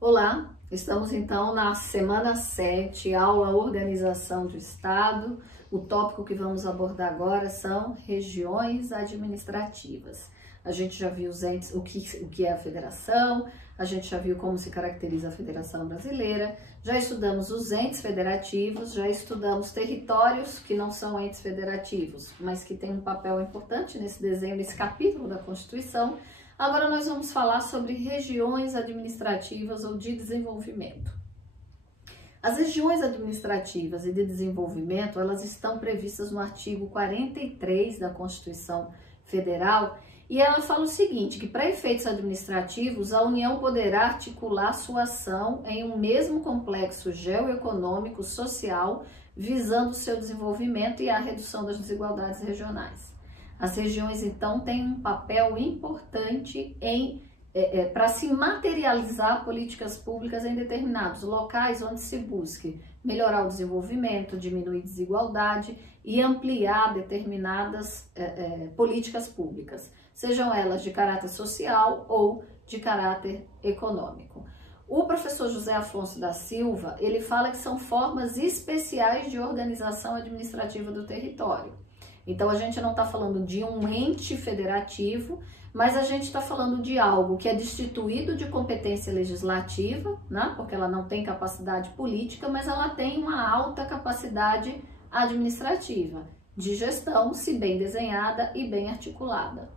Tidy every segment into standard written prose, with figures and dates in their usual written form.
Olá, estamos então na semana 7, aula Organização do Estado. O tópico que vamos abordar agora são regiões administrativas. A gente já viu os entes, o que é a federação, a gente já viu como se caracteriza a Federação Brasileira, já estudamos os entes federativos, já estudamos territórios que não são entes federativos, mas que têm um papel importante nesse desenho, nesse capítulo da Constituição. Agora nós vamos falar sobre regiões administrativas ou de desenvolvimento. As regiões administrativas e de desenvolvimento, elas estão previstas no artigo 43 da Constituição Federal e ela fala o seguinte, que para efeitos administrativos, a União poderá articular sua ação em um mesmo complexo geoeconômico, social, visando o seu desenvolvimento e a redução das desigualdades regionais. As regiões, então, têm um papel importante para se materializar políticas públicas em determinados locais onde se busque melhorar o desenvolvimento, diminuir desigualdade e ampliar determinadas políticas públicas, sejam elas de caráter social ou de caráter econômico. O professor José Afonso da Silva, ele fala que são formas especiais de organização administrativa do território. Então, a gente não está falando de um ente federativo, mas a gente está falando de algo que é destituído de competência legislativa, né? Porque ela não tem capacidade política, mas ela tem uma alta capacidade administrativa, de gestão, se bem desenhada e bem articulada.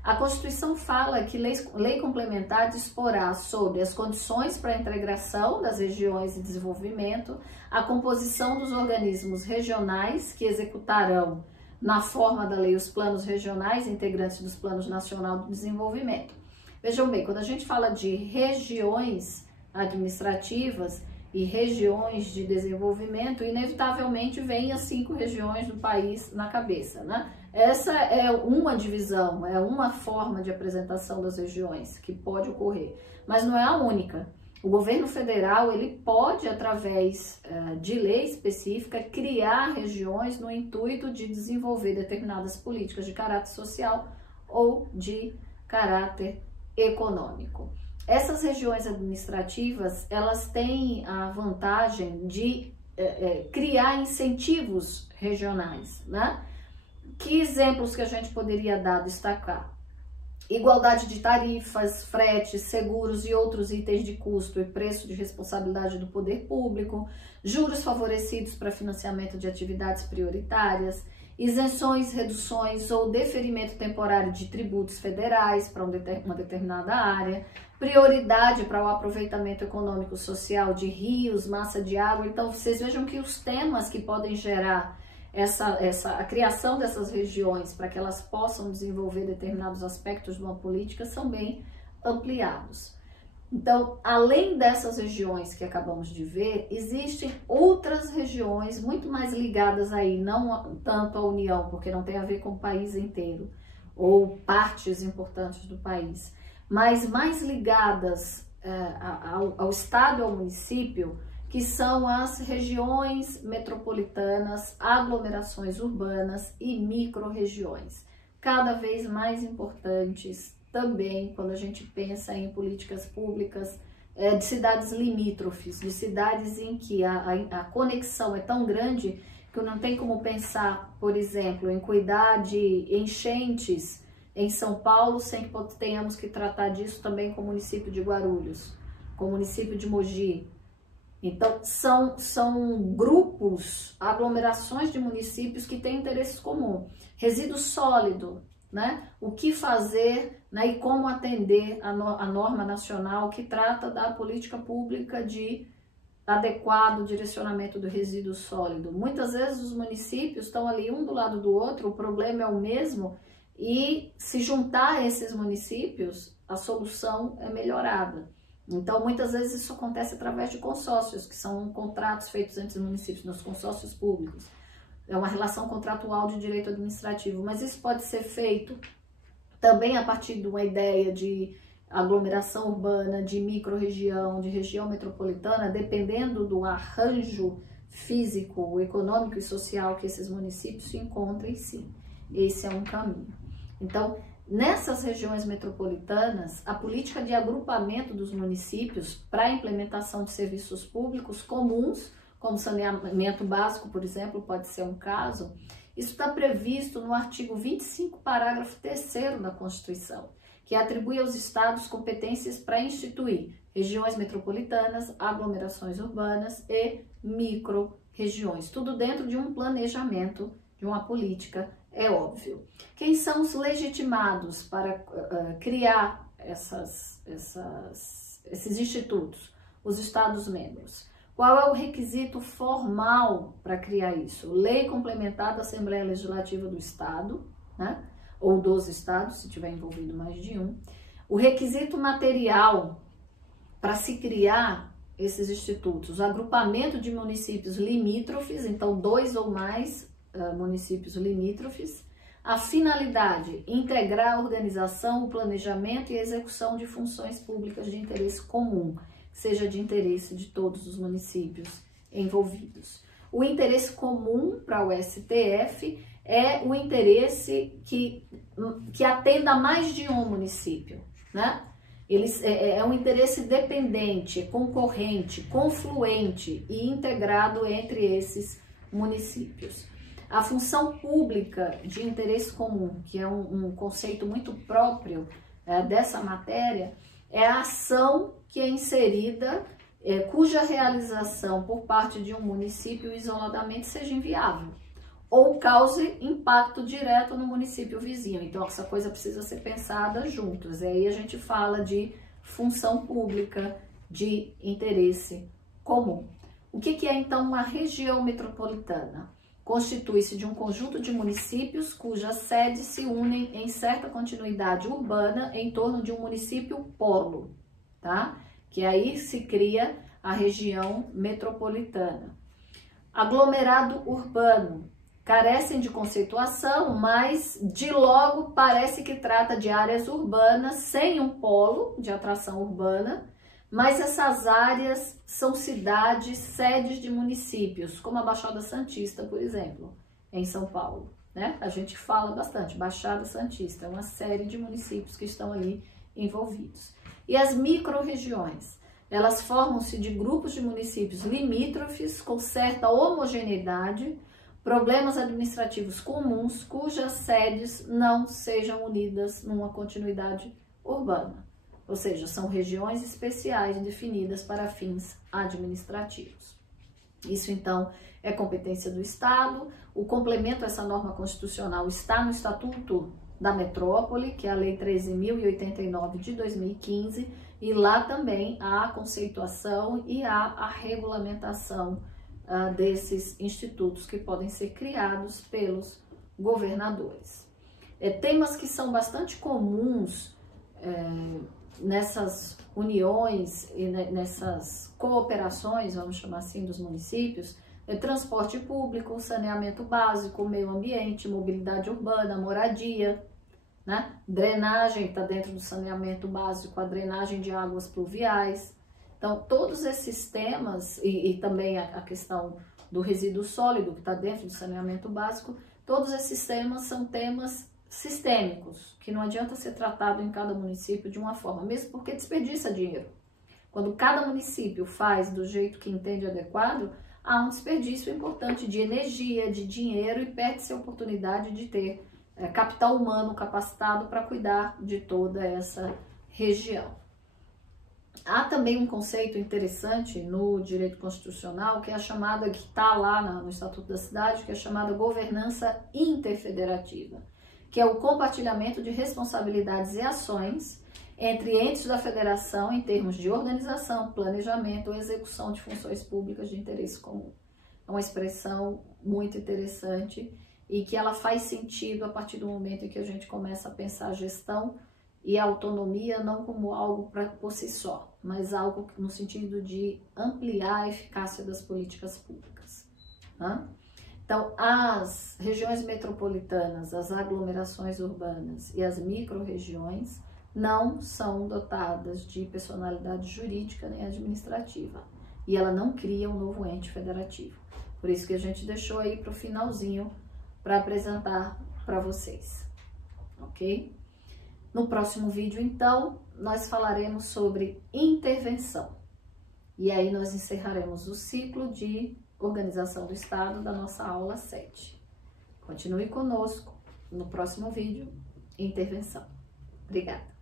A Constituição fala que lei complementar disporá sobre as condições para a integração das regiões e desenvolvimento, a composição dos organismos regionais que executarão na forma da lei os planos regionais integrantes dos planos nacional de desenvolvimento. Vejam bem, quando a gente fala de regiões administrativas e regiões de desenvolvimento, inevitavelmente vem as 5 regiões do país na cabeça, né? Essa é uma divisão, é uma forma de apresentação das regiões que pode ocorrer, mas não é a única. O governo federal, ele pode, através de lei específica, criar regiões no intuito de desenvolver determinadas políticas de caráter social ou de caráter econômico. Essas regiões administrativas, elas têm a vantagem de criar incentivos regionais, né? Que exemplos que a gente poderia destacar? Igualdade de tarifas, fretes, seguros e outros itens de custo e preço de responsabilidade do poder público, juros favorecidos para financiamento de atividades prioritárias, isenções, reduções ou deferimento temporário de tributos federais para uma determinada área, prioridade para o aproveitamento econômico social de rios, massa de água. Então, vocês vejam que os temas que podem gerar a criação dessas regiões para que elas possam desenvolver determinados aspectos de uma política são bem ampliados. Então, além dessas regiões que acabamos de ver, existem outras regiões muito mais ligadas aí, não tanto à União, porque não tem a ver com o país inteiro, ou partes importantes do país, mas mais ligadas ao Estado e ao município, que são as regiões metropolitanas, aglomerações urbanas e micro-regiões, cada vez mais importantes também quando a gente pensa em políticas públicas de cidades limítrofes, de cidades em que a conexão é tão grande que não tem como pensar, por exemplo, em cuidar de enchentes em São Paulo sem que tenhamos que tratar disso também com o município de Guarulhos, com o município de Mogi. Então, são grupos, aglomerações de municípios que têm interesses comuns. Resíduo sólido, né? O que fazer, né? E como atender a norma nacional que trata da política pública de adequado direcionamento do resíduo sólido. Muitas vezes os municípios estão ali um do lado do outro, o problema é o mesmo e se juntar a esses municípios, a solução é melhorada. Então, muitas vezes isso acontece através de consórcios, que são contratos feitos entre os municípios, nos consórcios públicos. É uma relação contratual de direito administrativo, mas isso pode ser feito também a partir de uma ideia de aglomeração urbana, de micro-região, de região metropolitana, dependendo do arranjo físico, econômico e social que esses municípios se encontrem em si. Esse é um caminho. Então, Nessas regiões metropolitanas, a política de agrupamento dos municípios para a implementação de serviços públicos comuns, como saneamento básico, por exemplo, pode ser um caso, isso está previsto no artigo 25, parágrafo 3º da Constituição, que atribui aos estados competências para instituir regiões metropolitanas, aglomerações urbanas e micro-regiões, tudo dentro de um planejamento, de uma política, é óbvio. Quem são os legitimados para criar esses institutos? Os estados-membros. Qual é o requisito formal para criar isso? Lei complementar da Assembleia Legislativa do Estado, né? Ou dos estados, se tiver envolvido mais de um. O requisito material para se criar esses institutos, o agrupamento de municípios limítrofes, então 2 ou mais municípios limítrofes. A finalidade, integrar a organização, o planejamento e a execução de funções públicas de interesse comum, seja de interesse de todos os municípios envolvidos. O interesse comum para o STF é o interesse que atenda a mais de um município, né? É um interesse dependente, concorrente, confluente e integrado entre esses municípios. A função pública de interesse comum, que é um conceito muito próprio dessa matéria, é a ação que é inserida, cuja realização por parte de um município isoladamente seja inviável ou cause impacto direto no município vizinho. Então, essa coisa precisa ser pensada juntas. E aí a gente fala de função pública de interesse comum. O que é, então, uma região metropolitana? Constitui-se de um conjunto de municípios cujas sedes se unem em certa continuidade urbana em torno de um município polo, tá? Que aí se cria a região metropolitana. Aglomerado urbano. Carecem de conceituação, mas de logo parece que trata de áreas urbanas sem um polo de atração urbana, mas essas áreas são cidades, sedes de municípios, como a Baixada Santista, por exemplo, em São Paulo, né? A gente fala bastante, Baixada Santista, é uma série de municípios que estão ali envolvidos. E as micro-regiões, elas formam-se de grupos de municípios limítrofes com certa homogeneidade, problemas administrativos comuns, cujas sedes não sejam unidas numa continuidade urbana. Ou seja, são regiões especiais definidas para fins administrativos. Isso, então, é competência do Estado. O complemento a essa norma constitucional está no Estatuto da Metrópole, que é a Lei 13.089 de 2015, e lá também há a conceituação e há a regulamentação desses institutos que podem ser criados pelos governadores. Temas que são bastante comuns nessas uniões e nessas cooperações, vamos chamar assim, dos municípios, transporte público, saneamento básico, meio ambiente, mobilidade urbana, moradia, né? Drenagem, está dentro do saneamento básico, a drenagem de águas pluviais. Então, todos esses temas, e também a questão do resíduo sólido, que está dentro do saneamento básico, todos esses temas são temas sistêmicos, que não adianta ser tratado em cada município de uma forma, mesmo porque desperdiça dinheiro. Quando cada município faz do jeito que entende adequado, há um desperdício importante de energia, de dinheiro, e perde-se a oportunidade de ter capital humano capacitado para cuidar de toda essa região. Há também um conceito interessante no direito constitucional, que é a chamada, que está lá no Estatuto da Cidade, que é a chamada governança interfederativa, que é o compartilhamento de responsabilidades e ações entre entes da federação em termos de organização, planejamento ou execução de funções públicas de interesse comum. É uma expressão muito interessante e que ela faz sentido a partir do momento em que a gente começa a pensar a gestão e a autonomia não como algo por si só, mas algo no sentido de ampliar a eficácia das políticas públicas. Né? Então, as regiões metropolitanas, as aglomerações urbanas e as micro-regiões não são dotadas de personalidade jurídica nem administrativa. E ela não cria um novo ente federativo. Por isso que a gente deixou aí para o finalzinho para apresentar para vocês. Ok? No próximo vídeo, então, nós falaremos sobre intervenção. E aí nós encerraremos o ciclo de organização do Estado da nossa aula 7. Continue conosco no próximo vídeo, intervenção. Obrigada.